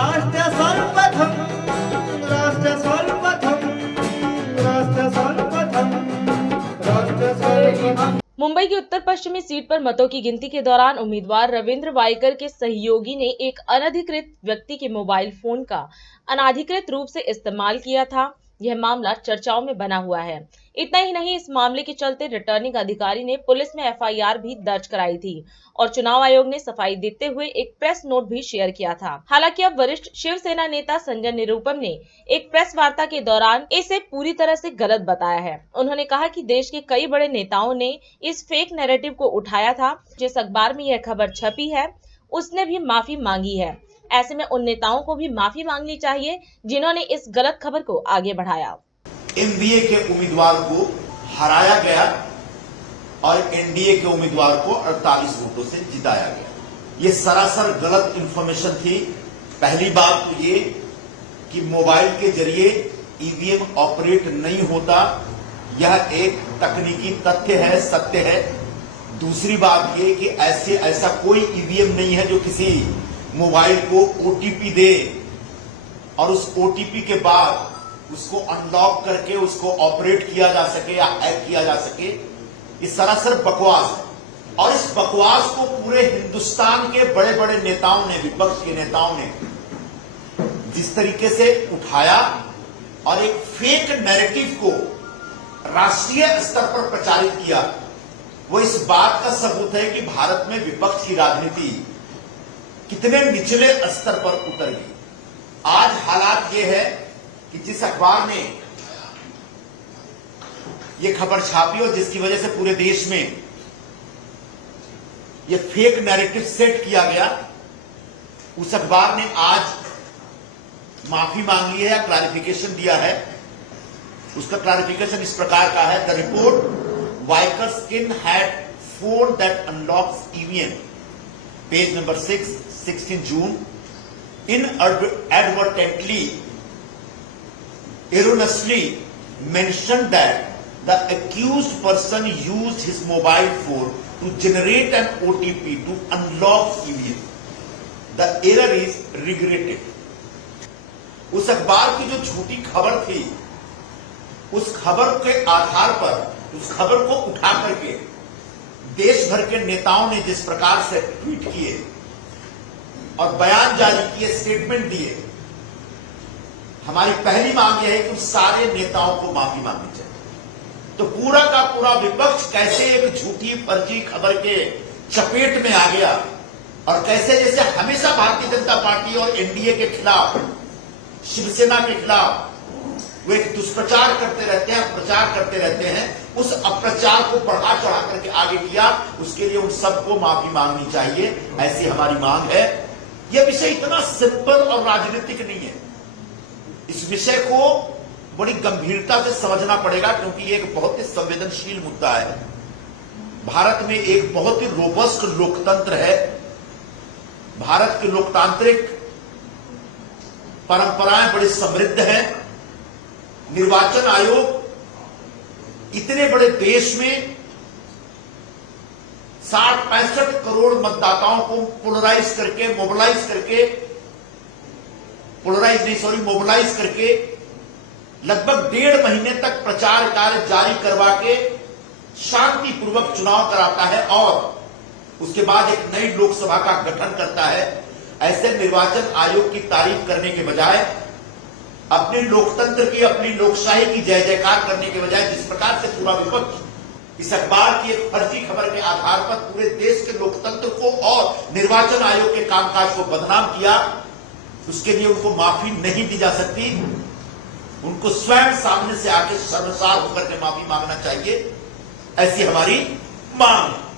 राष्ट्र सर्वप्रथम, राष्ट्र सर्वप्रथम, राष्ट्र सर्वप्रथम, राष्ट्र सर्वप्रथम। मुंबई की उत्तर पश्चिमी सीट पर मतों की गिनती के दौरान उम्मीदवार रविंद्र वायकर के सहयोगी ने एक अनधिकृत व्यक्ति के मोबाइल फोन का अनाधिकृत रूप से इस्तेमाल किया था। यह मामला चर्चाओं में बना हुआ है। इतना ही नहीं, इस मामले के चलते रिटर्निंग अधिकारी ने पुलिस में एफआईआर भी दर्ज कराई थी और चुनाव आयोग ने सफाई देते हुए एक प्रेस नोट भी शेयर किया था। हालांकि अब वरिष्ठ शिवसेना नेता संजय निरुपम ने एक प्रेस वार्ता के दौरान इसे पूरी तरह से गलत बताया है। उन्होंने कहा कि देश के कई बड़े नेताओं ने इस फेक नैरेटिव को उठाया था। जिस अखबार में यह खबर छपी है उसने भी माफी मांगी है। ऐसे में उन नेताओं को भी माफी मांगनी चाहिए जिन्होंने इस गलत खबर को आगे बढ़ाया। एनडीए के उम्मीदवार को हराया गया और एनडीए के उम्मीदवार को 48 वोटों से जिताया गया। ये सरासर गलत इंफॉर्मेशन थी। पहली बात तो ये कि मोबाइल के जरिए ईवीएम ऑपरेट नहीं होता, यह एक तकनीकी तथ्य है, सत्य है। दूसरी बात ये कि ऐसा कोई ईवीएम नहीं है जो किसी मोबाइल को ओटीपी दे और उस ओटीपी के बाद उसको अनलॉक करके उसको ऑपरेट किया जा सके या हैक किया जा सके। ये सरासर बकवास है और इस बकवास को पूरे हिंदुस्तान के बड़े बड़े नेताओं ने, विपक्ष के नेताओं ने जिस तरीके से उठाया और एक फेक नैरेटिव को राष्ट्रीय स्तर पर प्रचारित किया, वो इस बात का सबूत है कि भारत में विपक्ष की राजनीति कितने निचले स्तर पर उतर गई। आज हालात ये है कि जिस अखबार ने ये खबर छापी और जिसकी वजह से पूरे देश में ये फेक नैरेटिव सेट किया गया, उस अखबार ने आज माफी मांग ली है या क्लैरिफिकेशन दिया है। उसका क्लैरिफिकेशन इस प्रकार का है: the report Viker's skin had phone that unlocks EVM, page number 6, 16 June, inadvertently, erroneously mentioned that the accused person used his mobile phone to generate an OTP to unlock EVM. The error is regretted. उस अखबार की जो झूठी खबर थी, उस खबर के आधार पर, उस खबर को उठा करके देश भर के नेताओं ने जिस प्रकार से ट्वीट किए और बयान जारी किए, स्टेटमेंट दिए, हमारी पहली मांग यह है कि उन सारे नेताओं को माफी मांगनी चाहिए। तो पूरा का पूरा विपक्ष कैसे एक झूठी फर्जी खबर के चपेट में आ गया और कैसे जैसे हमेशा भारतीय जनता पार्टी और एनडीए के खिलाफ, शिवसेना के खिलाफ वो एक दुष्प्रचार करते रहते हैं, प्रचार करते रहते हैं, उस अप्रचार को बढ़ा चढ़ा करके आगे किया। उसके लिए उन सबको माफी मांगनी चाहिए, ऐसी हमारी मांग है। यह विषय इतना सिंपल और राजनीतिक नहीं है। इस विषय को बड़ी गंभीरता से समझना पड़ेगा क्योंकि ये एक बहुत ही संवेदनशील मुद्दा है। भारत में एक बहुत ही रोबस्ट लोकतंत्र है। भारत की लोकतांत्रिक परंपराएं बड़ी समृद्ध हैं। निर्वाचन आयोग इतने बड़े देश में 60-65 करोड़ मतदाताओं को मोबिलाइज करके लगभग 1.5 महीने तक प्रचार कार्य जारी करवा के शांतिपूर्वक चुनाव कराता है और उसके बाद एक नई लोकसभा का गठन करता है। ऐसे निर्वाचन आयोग की तारीफ करने के बजाय, अपने लोकतंत्र की, अपनी लोकशाही की जय जयकार करने के बजाय जिस प्रकार से पूरा विपक्ष इस अखबार की एक फर्जी खबर के आधार पर पूरे देश के लोकतंत्र को और निर्वाचन आयोग के कामकाज को बदनाम किया, उसके लिए उनको माफी नहीं दी जा सकती। उनको स्वयं सामने से आके शर्मसार होकर के माफी मांगना चाहिए, ऐसी हमारी मांग है।